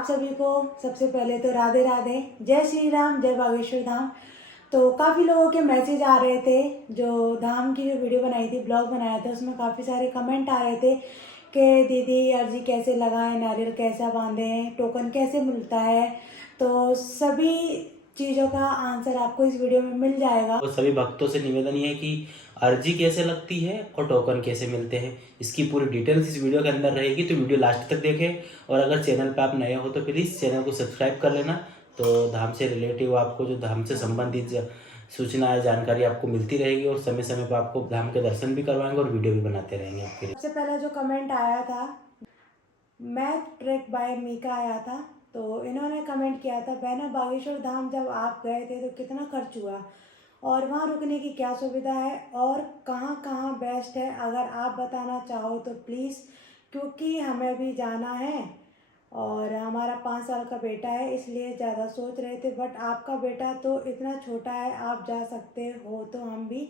आप सभी को सबसे पहले तो राधे राधे, जय श्री राम, जय बागेश्वर धाम। तो काफ़ी लोगों के मैसेज आ रहे थे, जो धाम की जो वीडियो बनाई थी, ब्लॉग बनाया था, उसमें काफ़ी सारे कमेंट आ रहे थे कि दीदी अर्जी कैसे लगाएं, नारियल कैसा बांधें, टोकन कैसे मिलता है। तो सभी चीज़ों का आंसर आपको इस वीडियो में मिल जाएगा। और सभी भक्तों से निवेदन ये है कि अर्जी कैसे लगती है और टोकन कैसे मिलते हैं, इसकी पूरी डिटेल्स इस वीडियो के अंदर रहेगी, तो वीडियो लास्ट तक देखें। और अगर चैनल पे आप नए हो तो प्लीज़ चैनल को सब्सक्राइब कर लेना। तो धाम से रिलेटिव आपको जो धाम से संबंधित सूचना जानकारी आपको मिलती रहेगी और समय समय पर आपको धाम के दर्शन भी करवाएंगे और वीडियो भी बनाते रहेंगे आपके लिए। सबसे पहले जो कमेंट आया था, मैथ ट्रैक बाय मीका आया था। तो इन्होंने कमेंट किया था, बहना बागेश्वर धाम जब आप गए थे तो कितना खर्च हुआ और वहाँ रुकने की क्या सुविधा है और कहाँ कहाँ बेस्ट है, अगर आप बताना चाहो तो प्लीज़, क्योंकि हमें भी जाना है और हमारा 5 साल का बेटा है, इसलिए ज़्यादा सोच रहे थे। बट आपका बेटा तो इतना छोटा है, आप जा सकते हो तो हम भी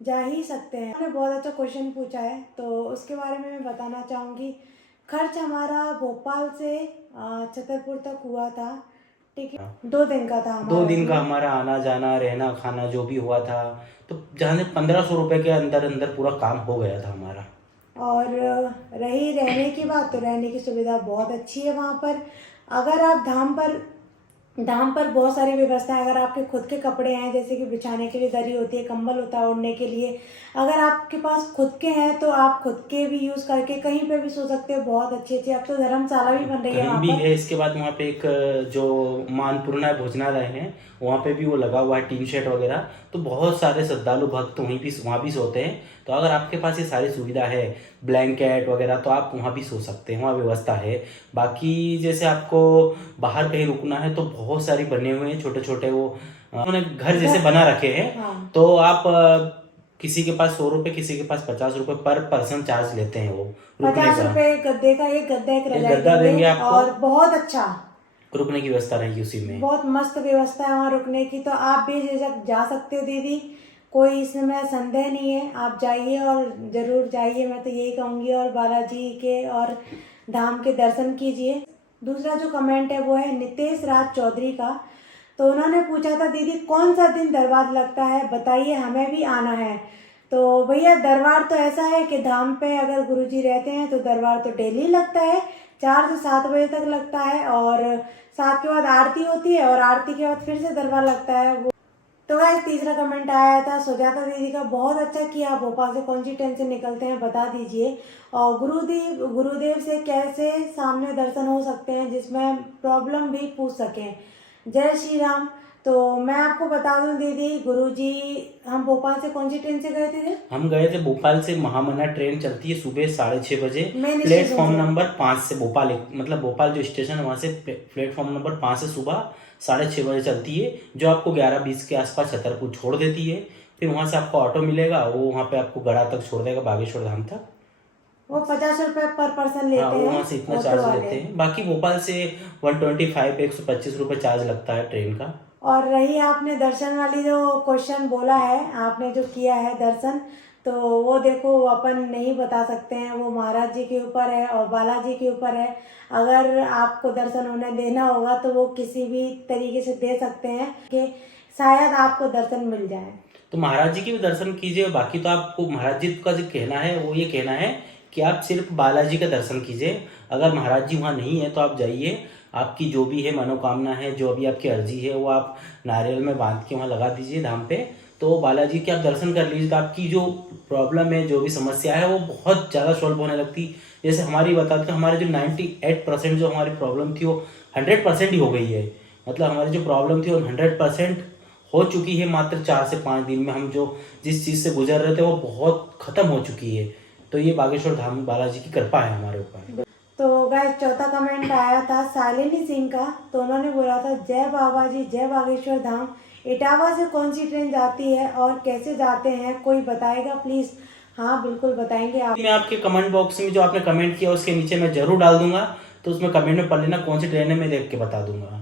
जा ही सकते हैं। उन्होंने बहुत अच्छा क्वेश्चन पूछा है, तो उसके बारे में मैं बताना चाहूँगी। खर्च हमारा भोपाल से छतरपुर तक हुआ था, ठीक है। 2 दिन का था हमारा। 2 दिन का हमारा आना जाना रहना खाना जो भी हुआ था, तो जहाँ से 1500 रुपये के अंदर अंदर पूरा काम हो गया था हमारा। और रही रहने की बात, तो रहने की सुविधा बहुत अच्छी है वहाँ पर। अगर आप धाम पर बहुत सारी व्यवस्था है। अगर आपके खुद के कपड़े हैं, जैसे कि बिछाने के लिए दरी होती है, कंबल होता है ओढ़ने के लिए, अगर आपके पास खुद के हैं तो आप खुद के भी यूज़ करके कहीं पे भी सो सकते हो। बहुत अच्छी अच्छी अब तो धर्मशाला भी बन रही है कहीं वहाँ भी पर। है। इसके बाद वहाँ पे एक जो मानपूर्णा भोजनालय है, वहाँ पे भी वो लगा हुआ है, टीन शेड वगैरह। तो बहुत सारे श्रद्धालु भक्त वहाँ भी सोते हैं। तो अगर आपके पास ये सारी सुविधा है, ब्लैंकेट वगैरह, तो आप वहाँ भी सो सकते हैं, वहाँ व्यवस्था है। बाकी जैसे आपको बाहर कहीं रुकना है तो बहुत सारी बने हुए हैं छोटे छोटे, वो उन्होंने घर जैसे बना रखे हैं। हाँ। तो आप किसी के पास 100 रुपये, किसी के पास 50 रुपये पर पर्सन चार्ज लेते हैं वो रुकने 50 का। रुपये गद्दे का, एक गद्दा एक रजाई गद्दा देंगे आपको और बहुत अच्छा, रुकने की व्यवस्था रहेगी उसी में। बहुत मस्त व्यवस्था है वहाँ रुकने की। तो आप भी बेझिझक जा सकते हो दीदी, कोई इसमें संदेह नहीं है। आप जाइए और ज़रूर जाइए, मैं तो यही कहूँगी। और बालाजी के और धाम के दर्शन कीजिए। दूसरा जो कमेंट है वो है नितेश राज चौधरी का। तो उन्होंने पूछा था, दीदी कौन सा दिन दरबार लगता है, बताइए, हमें भी आना है। तो भैया दरबार तो ऐसा है कि धाम पे अगर गुरुजी रहते हैं तो दरबार तो डेली लगता है, 4 से 7 बजे तक लगता है। और 7 के बाद आरती होती है और आरती के बाद फिर से दरबार लगता है वो। तो गाइस तीसरा कमेंट आया था सुजाता दीदी का, बहुत अच्छा किया, आप भोपाल से कौन सी ट्रेन से निकलते हैं बता दीजिए, और गुरुदेव से कैसे सामने दर्शन हो सकते हैं, जिसमें प्रॉब्लम भी पूछ सकें। जय श्री राम। तो मैं आपको बता दूं दीदी, गुरुजी, हम भोपाल से कौन सी ट्रेन से गए थे? हम गए थे भोपाल से, महामना ट्रेन चलती है सुबह 6:30 बजे, मेन प्लेटफॉर्म स्टेशन से। नंबर 5 से भोपाल, मतलब भोपाल जो स्टेशन है वहाँ से प्लेटफॉर्म नंबर 5 से सुबह 6:30 बजे चलती है, जो आपको 11:20 के आसपास छतरपुर छोड़ देती है। फिर वहाँ से आपको ऑटो मिलेगा, वो वहाँ पे आपको गढ़ा तक छोड़ देगा, बागेश्वर धाम तक। वो 50 रुपये पर पर्सन लेते हाँ, हैं, वो वहाँ से इतना ऑटो चार्ज वाले। लेते हैं। बाकी भोपाल से 125 125 रुपये चार्ज लगता है ट्रेन का। और रही आपने दर्शन वाली जो क्वेश्चन बोला है, आपने जो किया है दर्शन, तो वो देखो अपन नहीं बता सकते हैं, वो महाराज जी के ऊपर है और बालाजी के ऊपर है। अगर आपको दर्शन उन्हें देना होगा तो वो किसी भी तरीके से दे सकते हैं कि शायद आपको दर्शन मिल जाए। तो महाराज जी के भी दर्शन कीजिए। बाकी तो आपको महाराज जी का जो कहना है वो ये कहना है कि आप सिर्फ बालाजी का दर्शन कीजिए। अगर महाराज जी वहाँ नहीं है तो आप जाइए, आपकी जो भी है मनोकामना है, जो भी आपकी अर्जी है, वो आप नारियल में बांध के वहाँ लगा दीजिए धाम पे। तो बालाजी के आप दर्शन कर लीजिए, तो आपकी जो प्रॉब्लम है, जो भी समस्या है, वो बहुत ज़्यादा सॉल्व होने लगती। जैसे हमारी बताते तो हमारे जो 98% जो हमारी प्रॉब्लम थी वो 100% ही हो गई है। मतलब हमारी जो प्रॉब्लम थी वो 100% हो चुकी है। मात्र 4 से 5 दिन में हम जो जिस चीज़ से गुजर रहे थे वो बहुत खत्म हो चुकी है। तो ये बागेश्वर धाम बालाजी की कृपा है हमारे ऊपर। तो गाइस चौथा कमेंट आया था शालिनी सिंह का। तो उन्होंने बोला था, जय बाबा जी, जय बागेश्वर धाम, इटावा से कौन सी ट्रेन जाती है और कैसे जाते हैं, कोई बताएगा प्लीज? हाँ बिल्कुल बताएंगे आप। मैं आपके कमेंट बॉक्स में जो आपने कमेंट किया उसके नीचे मैं जरूर डाल दूंगा, तो उसमें कमेंट में पढ़ लेना कौन सी ट्रेन है, मैं देख के बता दूंगा।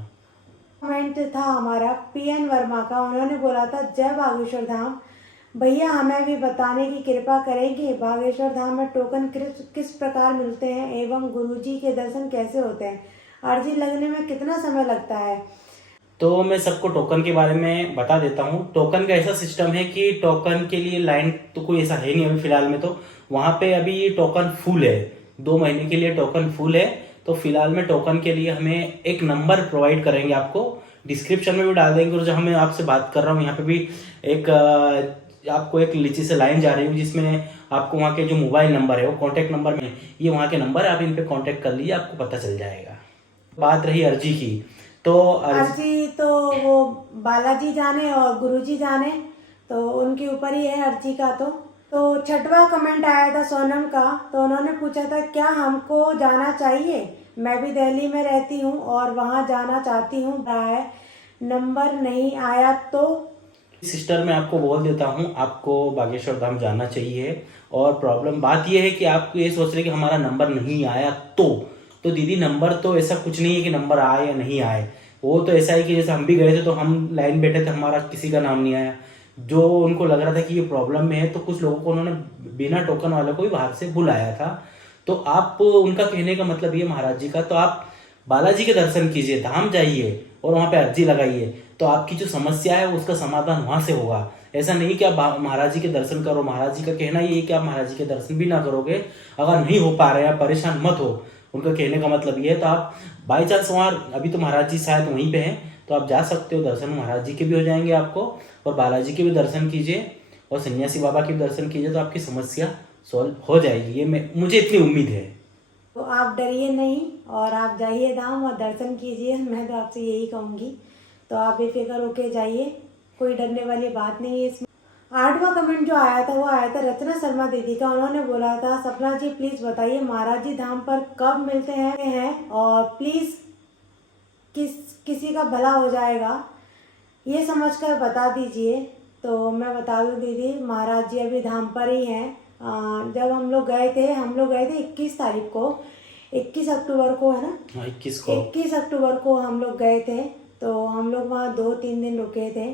कमेंट था हमारा पीएन वर्मा का। उन्होंने बोला था, जय बागेश्वर धाम, भैया हमें भी बताने की कृपा करेंगे, बागेश्वर धाम में टोकन किस प्रकार मिलते हैं एवं गुरुजी के दर्शन कैसे होते हैं। अर्जी लगने में कितना समय लगता है? तो मैं सबको टोकन के बारे में बता देता हूँ। टोकन का ऐसा सिस्टम है कि टोकन के लिए लाइन तो कोई ऐसा है नहीं अभी फिलहाल में, तो वहाँ पे अभी टोकन फुल है, 2 महीने के लिए टोकन फुल है। तो फिलहाल में टोकन के लिए हमें एक नंबर प्रोवाइड करेंगे, आपको डिस्क्रिप्शन में भी डाल देंगे, और जो हमें आपसे बात कर रहा हूँ यहाँ पे भी एक आपको एक नीचे से लाइन जा रही है जिसमें आपको वहाँ के जो मोबाइल नंबर है वो कॉन्टैक्ट नंबर में, ये वहाँ के नंबर है, आप इन पे कॉन्टैक्ट कर लीजिए, आपको पता चल जाएगा। बात रही अर्जी की, तो अर्जी तो वो बालाजी जाने और गुरुजी जाने, तो उनके ऊपर ही है अर्जी का। तो 6वां कमेंट आया था सोनम का, तो उन्होंने पूछा था क्या हमको जाना चाहिए? मैं भी दिल्ली में रहती हूँ और वहाँ जाना चाहती हूँ, है नंबर नहीं आया तो। सिस्टर मैं आपको बोल देता हूँ, आपको बागेश्वर धाम जाना चाहिए। और प्रॉब्लम बात यह है कि आप ये सोच रहे कि हमारा नंबर नहीं आया तो दीदी नंबर तो ऐसा कुछ नहीं है कि नंबर आए या नहीं आए। वो तो ऐसा है कि जैसे हम भी गए थे तो हम लाइन बैठे थे, हमारा किसी का नाम नहीं आया। जो उनको लग रहा था कि ये प्रॉब्लम में है, तो कुछ लोगों को उन्होंने बिना टोकन वाले को भी बाहर से बुलाया था। तो आप उनका कहने का मतलब ये महाराज जी का, तो आप बालाजी के दर्शन कीजिए, धाम जाइए और वहाँ पे अर्जी लगाइए, तो आपकी जो समस्या है उसका समाधान वहाँ से होगा। ऐसा नहीं कि आप महाराज जी के दर्शन करो। महाराज जी का कहना ये है कि आप महाराज जी के दर्शन भी ना करोगे, अगर नहीं हो पा रहे हैं परेशान मत हो, उनका कहने का मतलब ये है। तो आप बाई चांस वहाँ, अभी तो महाराज जी शायद वहीं पे हैं, तो आप जा सकते हो, दर्शन महाराज जी के भी हो जाएंगे आपको, और बालाजी के भी दर्शन कीजिए और सन्यासी बाबा के भी दर्शन कीजिए, तो आपकी समस्या सॉल्व हो जाएगी, ये मुझे इतनी उम्मीद है। तो आप डरिए नहीं और आप जाइए धाम और दर्शन कीजिए, मैं तो आपसे यही कहूँगी। तो आप बेफिक्र होके जाइए, कोई डरने वाली बात नहीं है इसमें। 8वां कमेंट जो आया था वो आया था रचना शर्मा दीदी का। उन्होंने बोला था सपना जी प्लीज़ बताइए महाराज जी धाम पर कब मिलते हैं और प्लीज़ किसी का भला हो जाएगा ये समझकर बता दीजिए। तो मैं बता दूं दीदी, महाराज जी अभी धाम पर ही हैं। जब हम लोग गए थे 21 तारीख को, 21 अक्टूबर को है ना, 21 अक्टूबर को हम लोग गए थे। तो हम लोग वहाँ 2-3 दिन रुके थे।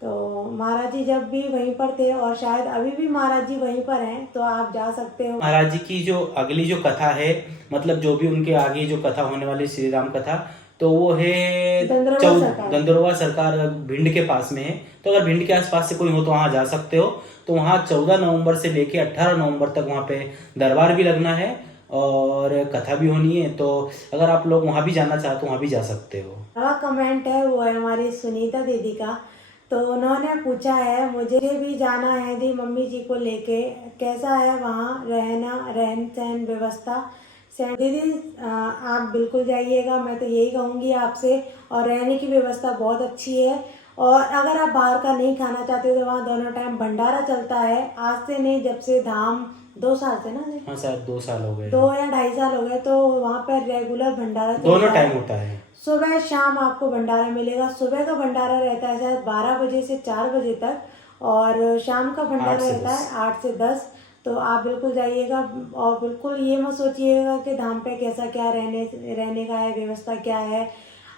तो महाराज जी जब भी वहीं पर थे और शायद अभी भी महाराज जी वहीं पर हैं, तो आप जा सकते हो। महाराज जी की जो अगली जो कथा है, मतलब जो भी उनके आगे जो कथा होने वाली श्री राम कथा, तो वो है दंदुरवा सरकार भिंड के पास में है। तो अगर भिंड के आसपास से कोई हो तो वहाँ जा सकते हो। तो वहाँ 14 नवंबर से लेके 18 नवंबर तक वहाँ पे दरबार भी लगना है और कथा भी होनी है। तो अगर आप लोग वहाँ भी जाना चाहते हो वहाँ भी जा सकते हो। अगला कमेंट है वो है हमारी सुनीता दीदी का। तो उन्होंने पूछा है मुझे भी जाना है दी मम्मी जी को लेके, कैसा है वहाँ रहन सहन व्यवस्था? दीदी आप बिल्कुल जाइएगा, मैं तो यही कहूँगी आपसे। और रहने की व्यवस्था बहुत अच्छी है। और अगर आप बाहर का नहीं खाना चाहते तो वहाँ दोनों टाइम भंडारा चलता है। आज से नहीं, जब से धाम 2 साल से ना जी, हाँ शायद 2 साल हो गए, 2 या 2.5 साल हो गए। तो वहाँ पर रेगुलर भंडारा दोनों टाइम होता है। सुबह शाम आपको भंडारा मिलेगा। सुबह का भंडारा रहता है शायद 12 बजे से 4 बजे तक, और शाम का भंडारा रहता है 8 से 10। तो आप बिल्कुल जाइएगा और बिल्कुल ये मत सोचिएगा कि धाम पे कैसा क्या रहने का है, व्यवस्था क्या है।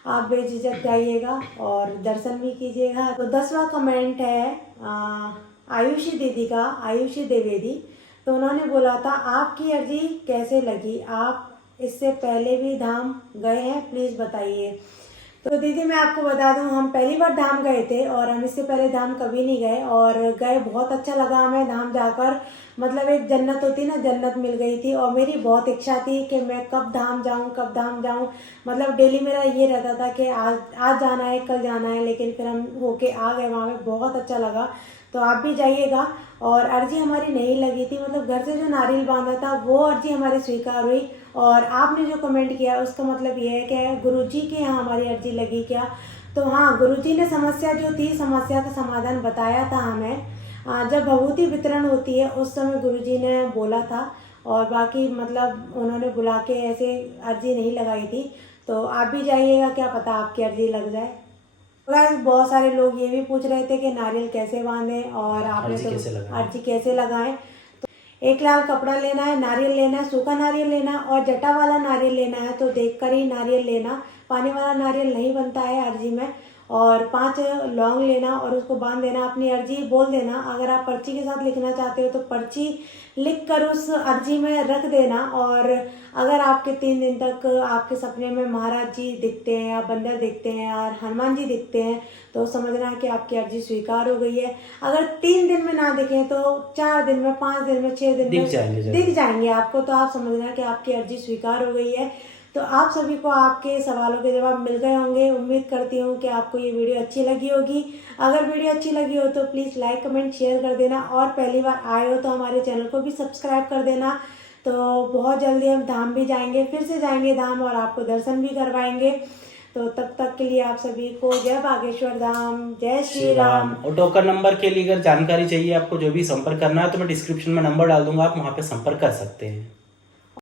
आप बेझिझक जाइएगा और दर्शन भी कीजिएगा। तो 10वां कमेंट है आयुषी दीदी का, आयुषी द्विवेदी। तो उन्होंने बोला था आपकी अर्जी कैसे लगी, आप इससे पहले भी धाम गए हैं, प्लीज़ बताइए। तो दीदी मैं आपको बता दूं, हम पहली बार धाम गए थे और हम इससे पहले धाम कभी नहीं गए, और गए बहुत अच्छा लगा हमें धाम जाकर। मतलब एक जन्नत होती ना, जन्नत मिल गई थी। और मेरी बहुत इच्छा थी कि मैं कब धाम जाऊं। मतलब डेली मेरा ये रहता था कि आज जाना है, कल जाना है, लेकिन फिर हम होके आ गए वहाँ पे, बहुत अच्छा लगा। तो आप भी जाइएगा। और अर्जी हमारी नहीं लगी थी, मतलब घर से जो नारियल बांधा था वो अर्जी हमारी स्वीकार हुई। और आपने जो कमेंट किया उसका मतलब ये है कि गुरुजी के यहाँ हमारी अर्जी लगी क्या? तो हाँ, गुरुजी ने समस्या जो थी, समस्या का समाधान बताया था हमें। जब भभूति वितरण होती है उस समय गुरुजी ने बोला था, और बाकी मतलब उन्होंने बुला के ऐसे अर्जी नहीं लगाई थी। तो आप भी जाइएगा, क्या पता आपकी अर्जी लग जाए। बहुत सारे लोग ये भी पूछ रहे थे कि नारियल कैसे बांधें और आपने तो अर्जी कैसे लगाएं। तो 1 लाल कपड़ा लेना है, नारियल लेना है, सूखा नारियल लेना है और जटा वाला नारियल लेना है। तो देखकर ही नारियल लेना, पानी वाला नारियल नहीं बनता है अर्जी में। और 5 लौंग लेना और उसको बांध देना, अपनी अर्जी बोल देना। अगर आप पर्ची के साथ लिखना चाहते हो तो पर्ची लिख कर उस अर्जी में रख देना। और अगर आपके 3 दिन तक आपके सपने में महाराज जी दिखते हैं या बंदर दिखते हैं और हनुमान जी दिखते हैं तो समझना कि आपकी अर्जी स्वीकार हो गई है। अगर 3 दिन में ना दिखें तो 4 दिन में, 5 दिन में, 6 दिन में दिख जाएंगे आपको, तो आप समझना कि आपकी अर्जी स्वीकार हो गई है। तो आप सभी को आपके सवालों के जवाब मिल गए होंगे। उम्मीद करती हूँ कि आपको ये वीडियो अच्छी लगी होगी। अगर वीडियो अच्छी लगी हो तो प्लीज़ लाइक, कमेंट, शेयर कर देना और पहली बार आए हो तो हमारे चैनल को भी सब्सक्राइब कर देना। तो बहुत जल्दी हम धाम भी जाएंगे, फिर से जाएंगे धाम और आपको दर्शन भी करवाएंगे। तो तब तक के लिए आप सभी को जय बागेश्वर धाम, जय श्री राम। और टोकन नंबर के लिए अगर जानकारी चाहिए आपको, जो भी संपर्क करना है, तो मैं डिस्क्रिप्शन में नंबर डाल दूंगा, आप वहाँ पे संपर्क कर सकते हैं।